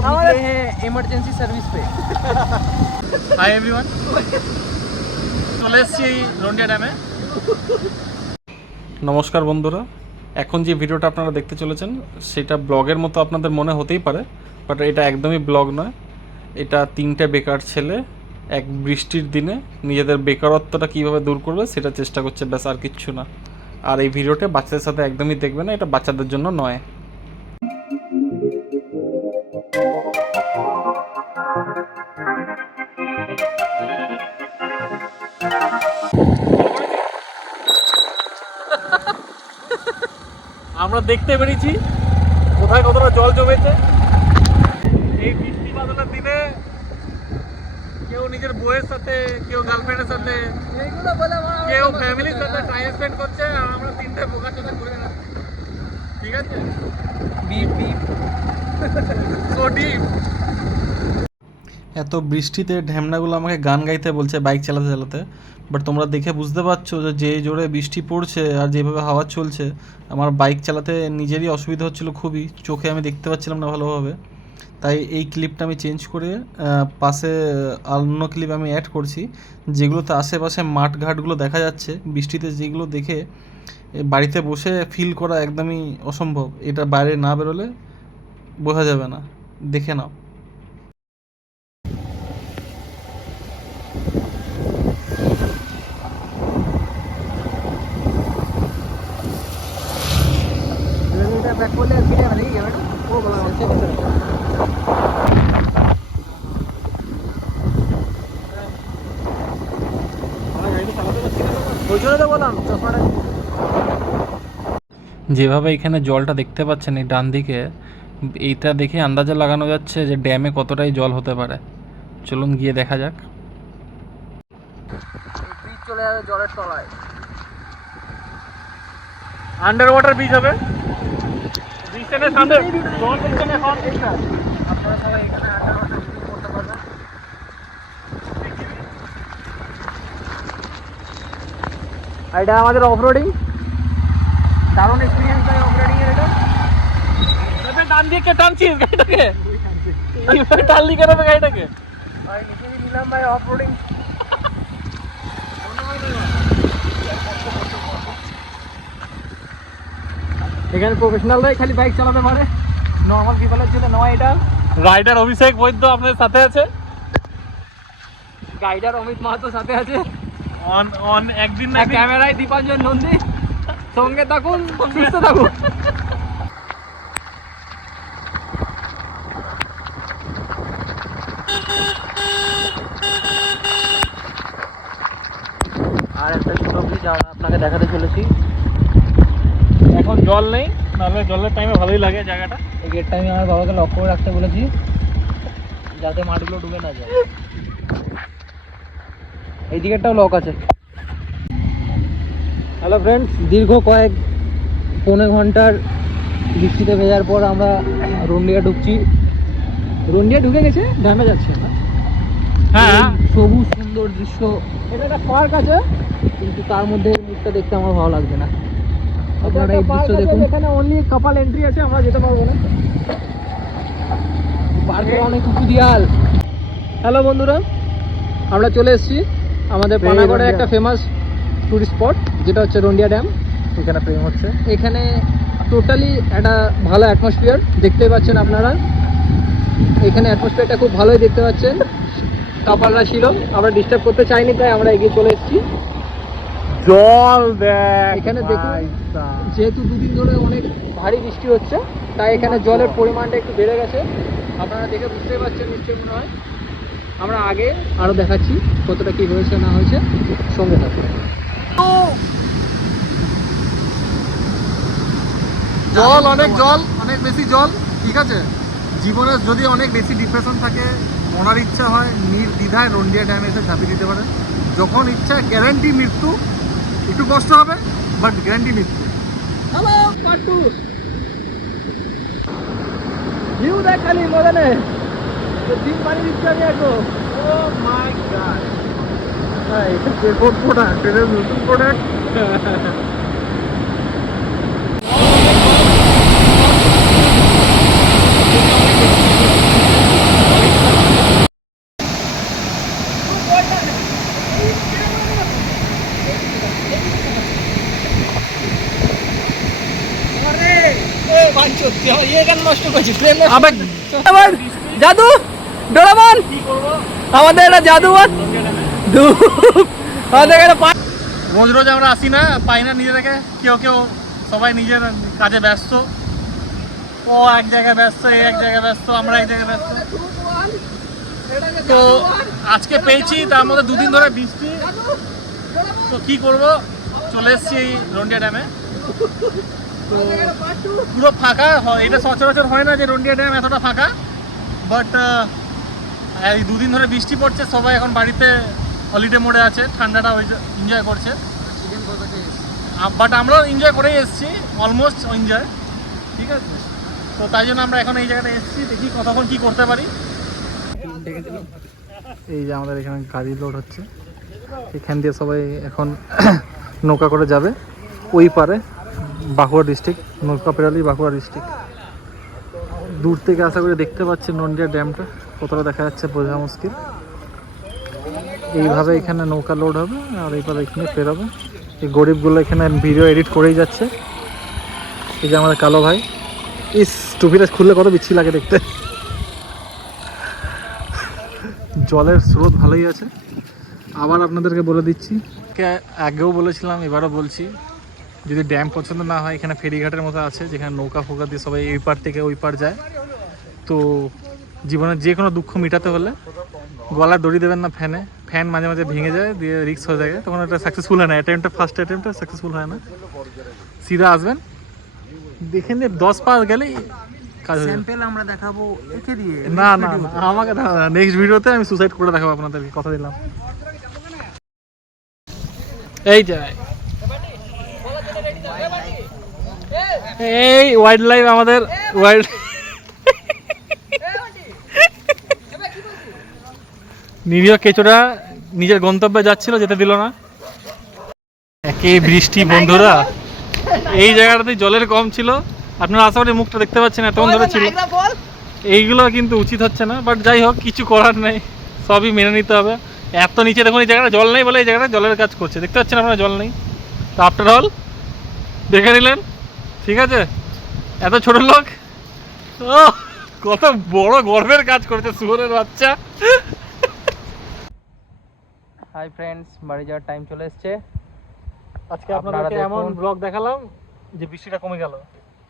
लोग निकले हैं इमरजेंसी सर्विस पे। হাই এভরিওয়ান, চলে এসেছি রন্ডিয়া ড্যামে। নমস্কার বন্ধুরা, এখন যে ভিডিওটা আপনারা দেখতে চলেছেন সেটা ব্লগের মতো আপনাদের মনে হতেই পারে, বাট এটা একদমই ব্লগ নয়। এটা তিনটে বেকার ছেলে এক বৃষ্টির দিনে নিজেদের বেকারত্বটা কীভাবে দূর করবে সেটা চেষ্টা করছে, ব্যাস, আর কিচ্ছু না। আর এই ভিডিওটা বাচ্চাদের সাথে একদমই দেখবে না, এটা বাচ্চাদের জন্য নয়। আমরা দেখতে পেরেছি কোথায় কতটা জল জমেছে। এই বৃষ্টি বাদলের দিনে কেউ নিজের বউয়ের সাথে, কেউ গার্লফ্রেন্ডের সাথে, কেউ ফ্যামিলির সাথে টাইম স্পেন্ড করছে, আর আমরা তিনটে বোকার সাথে ঘুরে বেড়াচ্ছি। ঠিক আছে, ডিপ ডিপ সো ডিপ। এত বৃষ্টিতে ঢ্যামনাগুলো আমাকে গান গাইতে বলছে বাইক চালাতে চালাতে, বাট তোমরা দেখে বুঝতে পারছো যে জোরে বৃষ্টি পড়ছে আর যেভাবে হাওয়া চলছে, আমার বাইক চালাতে নিজেরই অসুবিধা হচ্ছিলো খুবই, চোখে আমি দেখতে পাচ্ছিলাম না ভালোভাবে। তাই এই ক্লিপটা আমি চেঞ্জ করে পাশে অন্য ক্লিপ আমি অ্যাড করছি, যেগুলোতে আশেপাশে মাঠঘাটগুলো দেখা যাচ্ছে বৃষ্টিতে, যেগুলো দেখে বাড়িতে বসে ফিল করা একদমই অসম্ভব। এটা বাইরে না বেরোলে বোঝা যাবে না, দেখে নাও। যেভাবে এখানে জলটা দেখতে পাচ্ছেন এই ডান দিকে, এইটা দেখে আন্দাজে লাগানো যাচ্ছে যে ড্যামে কতটাই জল হতে পারে। চলুন গিয়ে দেখা যাক। ব্রিজ চলে যাবে জলের তলায়, আন্ডার ওয়াটার ব্রিজ হবে। আপনারা সবাই এখানে আন্ডার ওয়াটার ব্রিজ করতে পারবেন। এটা আমাদের অফরোডিং, দারুণ এক্সপিরিয়েন্স হয় অফরোডিং এর। এটা ডান দিয়ে কে টানছিস গাড়িটাকে? টানলি কেন গাড়িটাকে? ভাই নিচে নিলাম ভাই অফরোডিং। এখানে প্রফেশনালরাই খালি বাইক চালাতে পারে, নর্মাল পিপলের জন্য নয় এটা। রাইডার অভিষেক বৈদ্য আপনাদের সাথে আছে, গাইডার অমিত মাহাতো সাথে আছে, একদিন ক্যামেরায় দীপাঞ্জন নন্দী। সঙ্গে থাকুন, সুস্থ থাকুন। আর একটা ছোট ব্রিজ আমরা আপনাকে দেখাতে চলেছি। এখন জল নেই, নাহলে জলের টাইমে ভালোই লাগে জায়গাটা। এই গেট টাইমে আমার বাবাকে লক করে রাখতে বলেছি যাতে মাঠগুলো ডুবে না যায়। এই দিকেরটাও লক আছে। হ্যালো ফ্রেন্ডস, দীর্ঘ পৌনে ঘন্টার বৃষ্টিতে ভেজার পর আমরা রন্ডিয়া ঢুকছি। রন্ডিয়া ঢুকে গেছে, ড্যামে যাচ্ছে না। হ্যাঁ, সবুজ সুন্দর দৃশ্য। এটা একটা পার্ক আছে, কিন্তু তার মধ্যে মুখটা দেখতে আমার ভালো লাগছে না। আপনারা এই দৃশ্য দেখুন। এখানে অনলি কাপল এন্ট্রি আছে, আমরা যেতে পারবো না। পার্কে অনেক উঁচু দিয়াল। হ্যালো বন্ধুরা, আমরা চলে এসেছি আমাদের পানাগড়ে একটা ফেমাস টুরিস্ট স্পট, যেটা হচ্ছে রন্ডিয়া ড্যাম। এখানে প্রেম হচ্ছে। এখানে টোটালি একটা ভালো অ্যাটমসফিয়ার দেখতেই পাচ্ছেন আপনারা। এখানে অ্যাটমসফিয়ারটা খুব ভালোই দেখতে পাচ্ছেন। কাপালরা ছিল, আমরা ডিস্টার্ব করতে চাইনি, তাই আমরা এগিয়ে চলে এসেছি। জল দেখ এখানে দেখুন, যেহেতু দুদিন ধরে অনেক ভারী বৃষ্টি হচ্ছে, তাই এখানে জলের পরিমাণটা একটু বেড়ে গেছে। আপনারা দেখে বুঝতেই পারছেন নিশ্চয়ই মনে হয়। আমরা আগে আরও দেখাচ্ছি কতটা কি হয়েছে না হয়েছে, সঙ্গে থাকুন। জল, অনেক বেশি জল। ঠিক আছে, জীবনে যদি অনেক বেশি ডিপ্রেশন থাকে, মনার ইচ্ছা হয় নির্দ্বিধায় রন্ডিয়া ড্যামে এসে ঝাঁপিয়ে দিতে পারে। যখন ইচ্ছা, গ্যারান্টি মৃত্যু, একটু কষ্ট হবে বাট গ্যারান্টি মৃত্যু। হ্যালো পাট্টু, ভিউ দেখ খালি, মজা নে। দিন পানি দিচ্ছি আমি এখন। ও মাই গড, এটা ট্রেনের প্রোডাক্ট, ট্রেনের নতুন প্রোডাক্ট। বাঞ্চোতি আমার ইয়ে কেন নষ্ট করছিস আবার জাদু ডোরামন আমাদের একটা জাদুবান আমাদের একটা রোজ রোজ আমরা আসি না, পাই না নিজেদেরকে, কেউ কেউ সবাই নিজের কাজে ব্যস্ত, ও এক জায়গায় ব্যস্ত, এই এক জায়গায় ব্যস্ত, আমরা এক জায়গায় ব্যস্ত। তো আজকে পেয়েছি, তার মধ্যে দুদিন ধরে বৃষ্টি, তো কি করব, চলে এসেছি এই রন্ডিয়া ড্যামে। তো পুরো ফাঁকা, এটা সচরাচর হয় না যে রন্ডিয়া ড্যাম এতটা ফাঁকা, বাট এই দুদিন ধরে বৃষ্টি পড়ছে, সবাই এখন বাড়িতে হলিডে মোডে আছে, ঠান্ডাটা এনজয় করছে। বাট আমরাও এনজয় করেই এসেছি, অলমোস্ট এনজয়, ঠিক আছে। তো তাই জন্য আমরা এখন এই জায়গাটা এসেছি, দেখি কতক্ষণ কি করতে পারি। এই যে আমাদের এখানে গাড়ি লোড হচ্ছে, এখান দিয়ে সবাই এখন নৌকা করে যাবে ওই পারে, বাঁকুড়া ডিস্ট্রিক্ট, নৌকা পেরালি বাঁকুড়া ডিস্ট্রিক্ট। দূর থেকে আশা করে দেখতে পাচ্ছেন নন্দিয়া ড্যামটা, কতটা দেখা যাচ্ছে বোঝা মুশকিল। এইভাবে এখানে নৌকা লোড হবে আর এইবার এখানে পেরোবে। এই গরিবগুলো এখানে ভিডিও এডিট করেই যাচ্ছে। এই যে আমাদের কালো ভাই, ইস টুপিটা খুললে কত বিচ্ছি লাগে দেখতে। জলের স্রোত ভালোই আছে। আবার আপনাদেরকে বলে দিচ্ছি, আগেও বলেছিলাম এবারও বলছি, যদি ড্যাম পছন্দ না হয় এখানে ফেরিঘাটের মতো আছে, যেখানে নৌকা ফৌকা দিয়ে সবাই এই পার থেকে ওই পার যায়। তো জীবনের যে কোনো দুঃখ মেটাতে হলে গলার দড়ি দেবেন না ফ্যানে, ফ্যান মাঝে মাঝে ভেঙে যায়, দিয়ে রিস্ক হয়ে যায়, তখন এটা সাকসেসফুল হয় না, অ্যাটেম্পটা ফার্স্ট অ্যাটেম্পটা সাকসেসফুল হয় না। সিধা আসবেন, দেখেন যে 10 পাস গেলেই কাজ হয়ে যাবে। স্যাম্পল আমরা দেখাবো একে দিয়ে না না না, আমাকে নেক্সট ভিডিওতে আমি সুসাইড করে দেখাবো আপনাদেরকে, কথা দিলাম। এই যায় এই ওয়াইল্ড লাইফ, আমাদের ওয়াইল্ড নিরীহ কেঁচোটা নিজের গন্তব্যে যাচ্ছিল, যেতে দিল না। একে বৃষ্টি বন্ধুরা, এই জায়গাটাতে জলের কম ছিল, আপনারা আশা করি মুখটা দেখতে পাচ্ছেন এতক্ষণ ধরে ছিল। এইগুলো কিন্তু উচিত হচ্ছে না, বাট যাই হোক, কিছু করার নেই, সবই মেনে নিতে হবে। এত নিচে দেখুন, এই জায়গাটা জল নেই বলে এই জায়গাটা জলের কাজ করছে, দেখতে পাচ্ছেন আপনারা জল নেই, তো আফটার অল দেখে নিলেন, ঠিক আছে। এত ছোট লোক, ও কত বড় গর্বের কাজ করেছে শুয়োরের বাচ্চা। হাই ফ্রেন্ডস, বাড়ি যাওয়ার টাইম চলে এসছে। আজকে আপনাদেরকে এমন ব্লগ দেখালাম যে বৃষ্টিটা কমে গেল,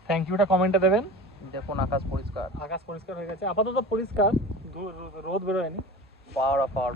থ্যাংক ইউটা কমেন্টে দেবেন। দেখুন আকাশ পরিষ্কার, আকাশ পরিষ্কার হয়ে গেছে, আপাতত পরিষ্কার, রোদ বেরোয়নি। Power of power